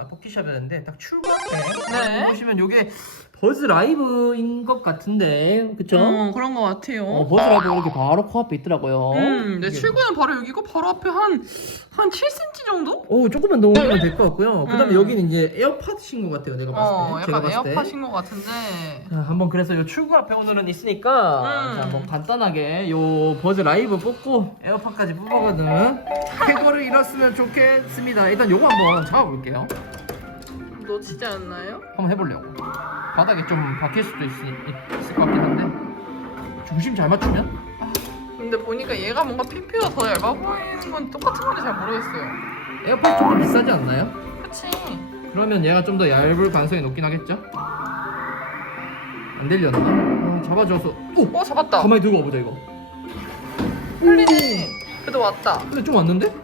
아, 포키샵이었는데 딱 출구 앞에 네. 보시면 요게 버즈 라이브인 것 같은데 그쵸? 어, 그런 것 같아요. 어, 버즈 라이브가 이렇게 바로 코앞에 있더라고요 음, 네, 이게- 출구는 바로 여기고 바로 앞에 한, 한 7cm 정도? 오 조금만 더 옮기면 될 것 같고요 그 다음에 음. 여기는 이제 에어팟인 것 같아요 내가 봤을 때 어, 제가 약간 봤을 때 에어팟인 것 같은데. 자, 한번 그래서 요 출구 앞에 오늘은 있으니까 음. 자, 한번 간단하게 요 버즈 라이브 뽑고 에어팟까지 뽑아거든 쾌거를 잃었으면 좋겠습니다 일단 요거 한번 잡아볼게요 놓치지 않나요? 한번 해보려고 바닥에 좀 박힐 수도 있, 있을 것 같긴 한데 중심 잘 맞추면 근데 보니까 얘가 뭔가 PP가 더 얇아 보이는 건 똑같은 건지 잘 모르겠어요. 에어팟 조금 비싸지 않나요? 그치? 그러면 얘가 좀 더 얇을 가능성이 높긴 하겠죠? 안 들렸나? 아, 잡아줘서 오! 어, 잡았다. 가만히 들고 와보자 이거 풀리네. 그래도 왔다. 근데 좀 왔는데?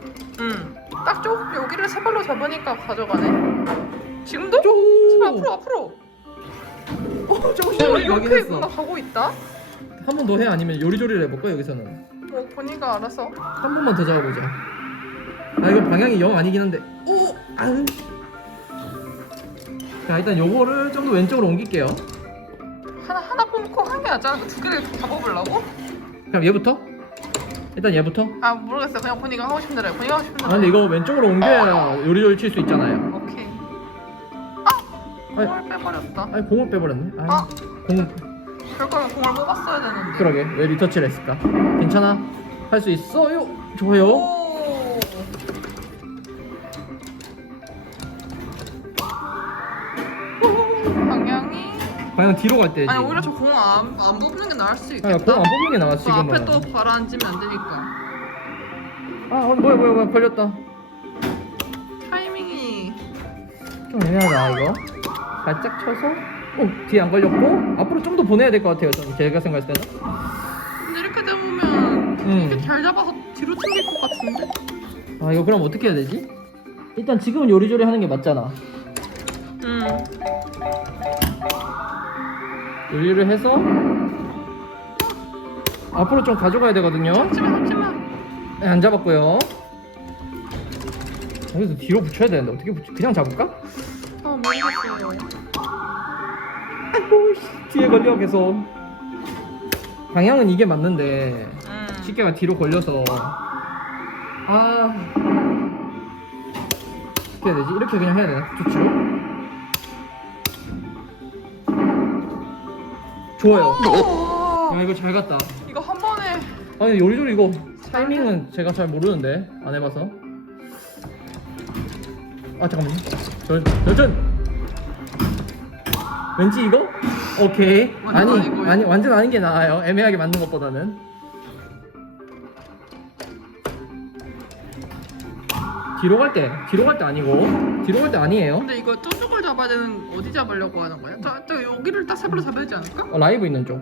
응. 딱 쪽, 여기를 세 발로 잡으니까 가져가네. 지금도? 쪼! 제발 앞으로, 앞으로. 어, 조금씩 어, 이렇게 했어 뭔가 가고 있다? 한 번 더 해 아니면 요리조리를 해볼까 여기서는 어, 보니까 알아서. 한 번만 더 잡아보자 아 이거 방향이 영 아니긴 한데 오! 아유 자 일단 요거를 좀 더 왼쪽으로 옮길게요 하나, 하나 뽑고 한개 낫잖아. 두 개를 다 뽑으려고? 그럼 얘부터? 일단 얘부터 아, 모르겠어요. 그냥 보니까 하고 싶은 대로 해. 보니까 하고 싶은 대로 아 근데 이거 왼쪽으로 옮겨야 요리조리 칠 수 있잖아요 공을 빼버렸다. 아니 공을 빼버렸네 아이, 아. 공 그럴 거면 공을 뽑았어야 되는데. 그러게 왜 리터치를 했을까 괜찮아 할 수 있어요 좋아요 오. 방향이 방향 뒤로 갈 때지 아니 오히려 저 공 안 안 뽑는 게 나을 수 있겠다. 공안 뽑는 게 나아 그 지금은 앞에 또 가라앉으면 안 되니까. 아 어, 뭐야 뭐야 뭐야 걸렸다 타이밍이 좀 애매하다 이거 살짝 쳐서 오 뒤에 안 걸렸고 앞으로 좀 더 보내야 될 것 같아요 좀 제가 생각했을 때는 근데 이렇게 되보면 음. 이게 잘 잡아서 뒤로 튕길 것 같은데? 아 이거 그럼 어떻게 해야 되지? 일단 지금은 요리조리 하는 게 맞잖아 음. 요리를 해서 앞으로 좀 가져가야 되거든요 잡지마 잡지마. 네, 안 잡았고요 여기서 뒤로 붙여야 되는데 어떻게 붙여 그냥 잡을까? 아 모르겠어요. 아이고 씨, 뒤에 걸려 계속 방향은 이게 맞는데 음. 시계가 뒤로 걸려서 아 어떻게 해야 되지? 이렇게 그냥 해야 되나? 좋죠? 좋아요 오! 야 이거 잘 갔다 이거 한 번에 아니 요리조리 이거 타이밍은 제가 잘 모르는데 안 해봐서 아 잠깐만요 절, 절전 왠지 이거? 오케이 완전 아니 아니고요. 아니 완전 아닌 게 나아요 애매하게 맞는 것보다는 뒤로 갈때 뒤로 갈 때 아니고 뒤로 갈 때 아니에요 근데 이거 뚜둑을 잡아야 되는 어디 잡으려고 하는 거야? 저, 저 여기를 딱 세발로 잡아야 되지 않을까? 어, 라이브 있는 쪽어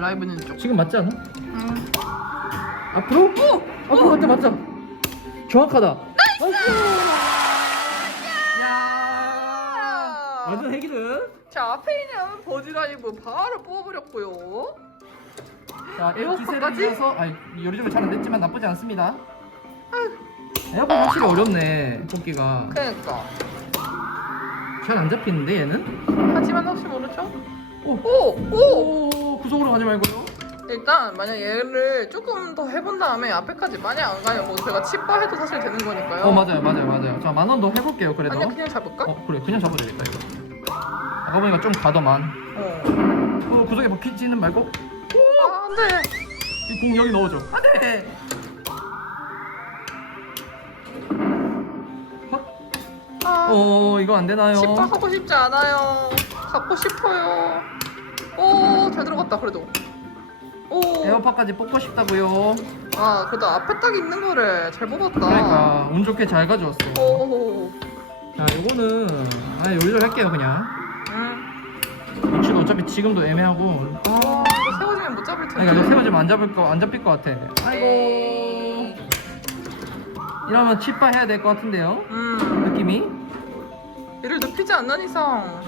라이브 있는 쪽. 지금 맞지 않아? 음. 앞으로? 앞으로 맞자 맞자 정확하다 나이스 완전 핵이든 자 앞에 있는 버즈라이브 바로 뽑아버렸고요. 자 에어컨까지? 기세를 이어서 아니 요리조리 잘안 됐지만 나쁘지 않습니다 에어컨 확실히 어렵네 뽑기가 그러니까. 잘 안 잡히는데 얘는? 하지만 혹시 모르죠? 오. 오! 오! 오 구석으로 가지 말고요 일단 만약 얘를 조금 더 해본 다음에 앞에까지 만약 안 가면 뭐 제가 치바 해도 사실 되는 거니까요. 어 맞아요 맞아요 맞아요 자 만 원 더 해볼게요 그래도 아니야 그냥 잡을까? 어 그래 그냥 잡아도 되겠다 이거 아까 보니까 좀 가더만 어. 어 구석에 박히지는 말고 아, 안 돼. 이 공 여기 넣어줘 안돼 아, 어 이거 안 되나요? 치바 하고 싶지 않아요. 갖고 싶어요. 오, 잘 들어갔다 그래도. 오. 에어팟까지 뽑고 싶다고요 아, 그래도 앞에 딱 있는 거를 잘 뽑았다. 그러니까 운 좋게 잘 가져왔어 오. 자 요거는 아 요리를 할게요 그냥 응. 위치도 어차피 지금도 애매하고 아 세워지면 못 잡을 텐데. 그러니까 너 세워지면 안 잡을 거 안 잡힐 것 같아 아이고. 이러면 칩바 해야 될 것 같은데요 음. 느낌이 얘를 눕히지 않는 이상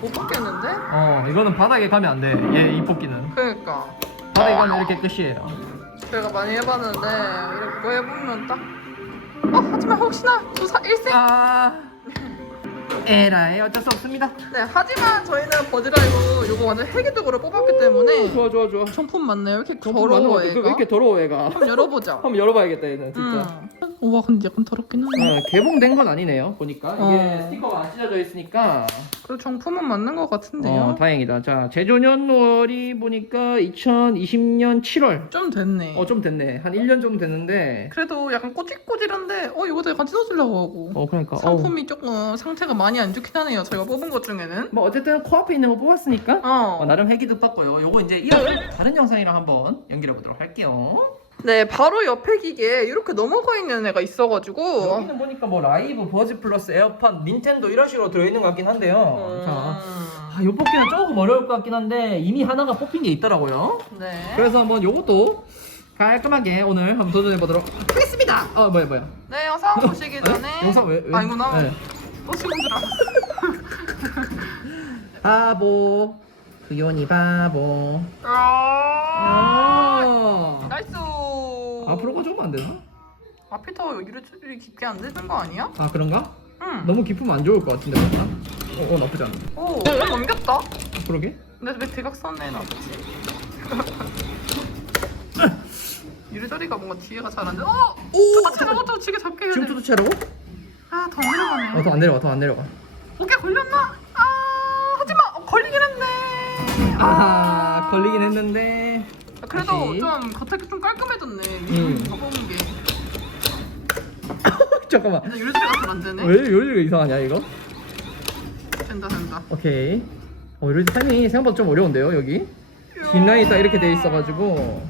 못 뽑겠는데? 어 이거는 바닥에 가면 안돼얘 이 뽑기는 그러니까 바닥에 가면 이렇게 끝이에요 제가 많이 해봤는데 이거 해보면 딱 어? 하지만 혹시나 조사 일생 아 에라이 어쩔 수 없습니다. 네, 하지만 저희는 버즈라이브 이거 완전 헬기득으로 뽑았기 때문에 좋아 좋아 좋아. 정품 맞네요. 왜 이렇게 더러워. 얘가? 왜 이렇게 더러워 얘가? 한번 열어보자. 한번 열어봐야겠다 얘는 진짜. 음. 우와 근데 약간 더럽긴 하네. 어, 개봉된 건 아니네요. 보니까 이게 어. 스티커가 안 찢어져 있으니까 그리고 정품은 맞는 것 같은데요. 어, 다행이다. 자 제조년월이 보니까 2020년 7월. 좀 됐네. 어 좀 됐네. 한 1년 정도 됐는데. 그래도 약간 꼬질꼬질한데 어 이거 내가 찢어주려고 하고. 어 그러니까. 상품이 조금 상태가 많이 안 좋긴 하네요. 저희가 뽑은 것 중에는. 뭐 어쨌든 코앞에 있는 거 뽑았으니까 어. 어, 나름 회기도 봤고요. 요거 이제 이어서 다른 영상이랑 한번 연결해 보도록 할게요. 네, 바로 옆에 기계에 이렇게 넘어가 있는 애가 있어가지고. 여기는 보니까 뭐 라이브, 버즈 플러스, 에어팟, 닌텐도 이런 식으로 들어있는 것 같긴 한데요. 자, 음. 아, 요 뽑기는 조금 어려울 것 같긴 한데 이미 하나가 뽑힌 게 있더라고요. 네. 그래서 한번 요것도 깔끔하게 오늘 한번 도전해 보도록 하겠습니다. 어 뭐야 뭐야. 네, 영상 보시기 전에. 영상 왜? 왜? 아니구나. 네. 또 지금 들어. 바보. 수연이 바보. 아. 아. 나이스. 앞으로 가져오면 안 되나? 앞이 더 유리줄이 깊게 안 되는 거 아니야? 아 그런가? 응. 너무 깊으면 안 좋을 것 같은데 맞나? 어, 어 나쁘지 않아. 오, 넘겼다. 그러게? 근데 왜 대각선에 놨지? 유리자리가 뭔가 뒤에가 잘안 돼. 어! 오! 아, 제가 좀 지게 잡게 해야 돼. 지금 또 채라고? 아, 더 내려가네. 어, 더 안 내려가, 더 안 내려가. 어깨 걸렸나? 아, 하지마. 어, 걸리긴 했네. 아, 걸리긴 했는데. 그래도 다시. 좀 겉에 좀 깔끔해졌네. 음. 더 뽑은 게. 잠깐만. 근데 유리자리가 잘안 되네. 왜 요리가 이상하냐 이거? 된다, 된다. 오케이. 어, 요리 타이밍이 생각보다 좀 어려운데요 여기? 뒷라인이 딱 이렇게 돼 있어가지고.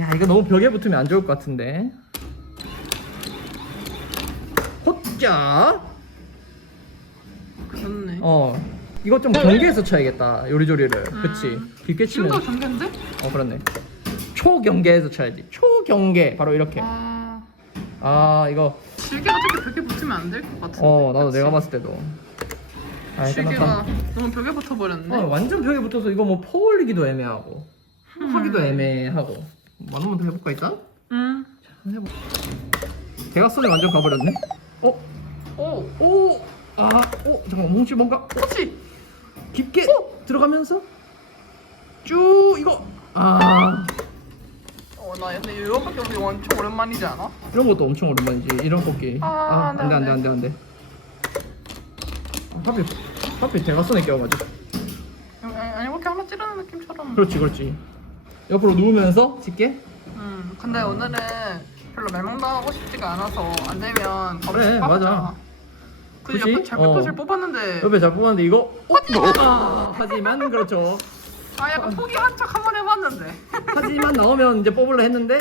야, 이거 너무 벽에 붙으면 안 좋을 것 같은데. 호짜. 그렇네. 어. 이거 좀 경계해서 쳐야겠다 요리조리를. 그치? 깊게 치면. 지금도 경계인데? 어 그렇네 초경계에서 쳐야지 초경계 바로 이렇게 아, 아 이거 질개가 저렇게 벽에 붙으면 안 될 것 같은데. 어 나도 그치? 내가 봤을 때도 아 질개가 끝났다 너무 벽에 붙어버렸네. 어 완전 벽에 붙어서 이거 뭐 퍼올리기도 애매하고 음. 하기도 애매하고 만 원만 더 해볼까 일단? 응. 한번 해봐 대각선에 완전 가버렸네 어? 오, 오! 아! 오! 잠깐만 뭉치 뭔가 그렇지. 깊게 들어가면서 쭉 이거 아 어, 나 근데 이런 밖에 우리 엄청 오랜만이지 않아? 이런 것도 엄청 오랜만이지 이런 뽑기 아, 아, 안 돼, 안돼 안 안돼 돼. 안 돼 안 돼 아, 하필 하필 대각선에 껴가지고 아니, 아니 이렇게 하나 찌르는 느낌처럼. 그렇지 그렇지 옆으로 누우면서 찍게 음, 근데 오늘은 별로 멸망당하고 싶지가 않아서 안 되면 그래, 집합하자. 맞아. 그지? 그치? 옆에 잘 옆에 어. 뽑았는데 옆에 잘 뽑았는데 이거 어? 아, 하지만 그렇죠 아 약간 포기한 척 한 번 해봤는데 하지만 나오면 이제 뽑으려 했는데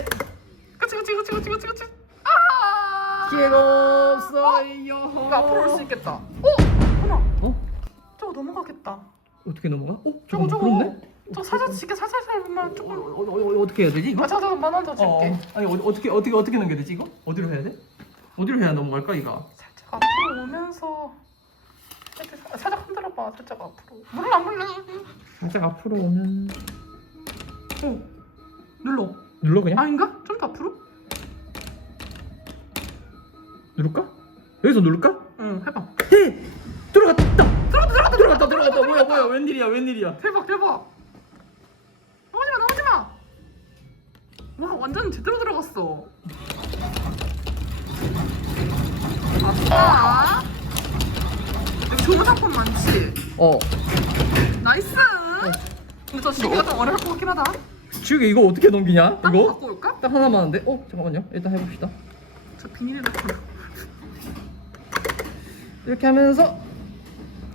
그치 그치 그치 그치 그치 그치 아 기회가 없어요 이거 앞으로 올 수 있겠다 어? 하나 어? 저거 넘어가겠다 어떻게 넘어가? 어? 저거 저거 그렇네? 저 살살 지게 살살 살만 어, 조금 어, 어, 어, 어떻게 해야 되지 이거? 아 잠깐 만원 더 줄게 어, 어. 아니 어, 어떻게 어떻게 어떻게 넘겨야 되지 이거? 어디로 해야 돼? 어디로 해야 넘어갈까 이거? 살짝 앞으로 오면서 살짝, 살짝 흔들어봐 살짝 앞으로 몰라 몰라 살짝 앞으로 오면 어 눌러 눌러 그냥? 아닌가? 좀 더 앞으로? 누를까? 여기서 누를까? 응 해봐 해! 들어갔다! 들어갔다 들어갔다 들어갔다 들어갔다 뭐야 뭐야 웬일이야 웬일이야 대박 대박 넘어지마 넘어지마 와 완전 제대로 들어갔어 아싸 여기 좋은 상품 많지? 어 나이스 근데 저 시기가 좀 어려울 것 같긴 하다 지우개 이거 어떻게 넘기냐? 딴거 이거? 갖고 올까? 딱 하나만 하는데? 어? 잠깐만요 일단 해봅시다 저 비닐에다 걸어 이렇게 하면서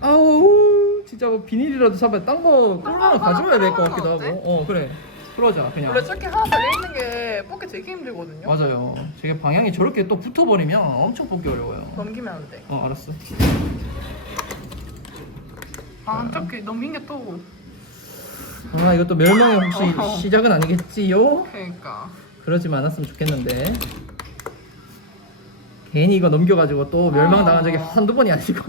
아우 진짜 뭐 비닐이라도 잡아야 딴거 하나, 가져와야 될 것 같기도? 하고 어 그래 그러자 그냥. 원래 저렇게 하나 달려있는 게 뽑기 되게 힘들거든요. 맞아요. 저게 방향이 저렇게 또 붙어버리면 엄청 뽑기 어려워요. 넘기면 안돼. 어 알았어. 아 저렇게 넘긴 게 또. 아 이것도 멸망의 혹시 어허. 시작은 아니겠지요? 그러니까. 그러지만 않았으면 좋겠는데. 괜히 이거 넘겨가지고 또 멸망 당한 적이 어. 한두 번이 아니고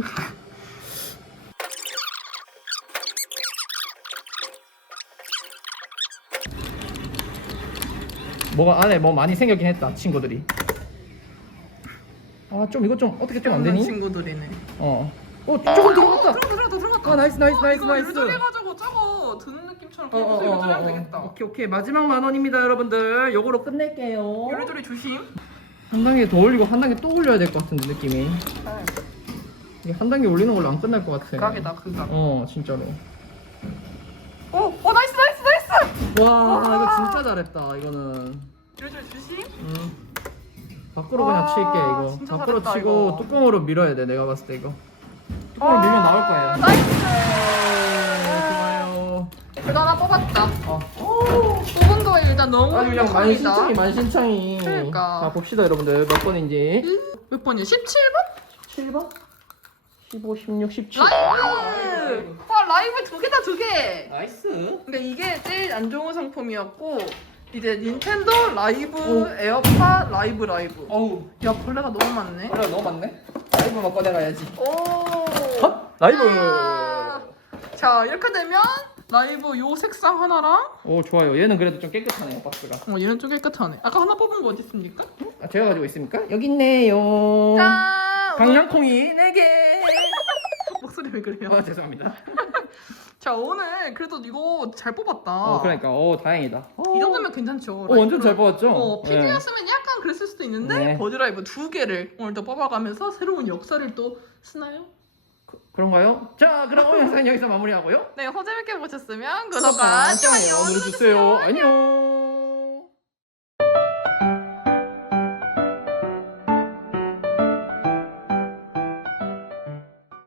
뭐가 안에 뭐 많이 생겼긴 했다 친구들이 아 좀 이거 좀 어떻게 좀 안 되니? 친구들이네. 어. 어 조금 들어갔다. 들어갔다 들어갔다 들어갔다. 아 나이스 나이스 어, 나이스 이거 나이스. 요절해가지고 저거 드는 느낌처럼 어, 어, 계속 어, 요절하면 어, 어. 되겠다. 오케이 오케이 마지막 만 원입니다 여러분들. 요거로 끝낼게요. 요리조리 조심. 한 단계 더 올리고 한 단계 또 올려야 될 것 같은데 느낌이. 이게 한 단계 올리는 걸로 안 끝날 것 같아. 극악이다 극악. 어 진짜로. 와 이거 진짜 잘했다 이거는. 요리조리 조심. 음. 밖으로 와, 그냥 칠게 이거. 진짜 밖으로 잘했다, 치고 이거. 뚜껑으로 밀어야 돼 내가 봤을 때 이거. 뚜껑으로 밀면 나올 거예요. 나이스. 좋아요. 제가 하나 뽑았다. 어. 거에 일단 너무 아주 그냥 행복합니다. 만신창이 만신창이. 그러니까. 자 봅시다 여러분들 몇 번인지. 몇 번이야? 17번? 7번? 15, 16, 17. 라이브! 와 라이브 두 개다 두 개! 나이스. 근데 이게 제일 안 좋은 상품이었고 이제 닌텐도 라이브 오. 에어팟 라이브 라이브 어우. 야 벌레가 너무 많네 그래 너무 많네. 라이브만 꺼내가야지. 오 헛! 라이브. 아. 자 이렇게 되면 라이브 요 색상 하나랑 오 좋아요. 얘는 그래도 좀 깨끗하네요 박스가. 어 얘는 좀 깨끗하네 아까 하나 뽑은 거 어디 있습니까? 아, 제가 가지고 있습니까? 여기 있네요. 짠! 오늘- 강낭콩이 4개. 목소리 왜 그래요? 아 죄송합니다. 자 오늘 그래도 이거 잘 뽑았다 어 그러니까 어 다행이다. 어, 이 정도면 괜찮죠 어 완전 잘 뽑았죠? 어, 네. PD였으면 약간 그랬을 수도 있는데 네. 버드라이브 두 개를 오늘 또 뽑아가면서 새로운 역사를 또 쓰나요? 그, 그런가요? 자 그럼 오늘 영상 여기서 마무리하고요. 네, 허 재밌게 보셨으면 구독과 좋아요 눌러주세요. 안녕.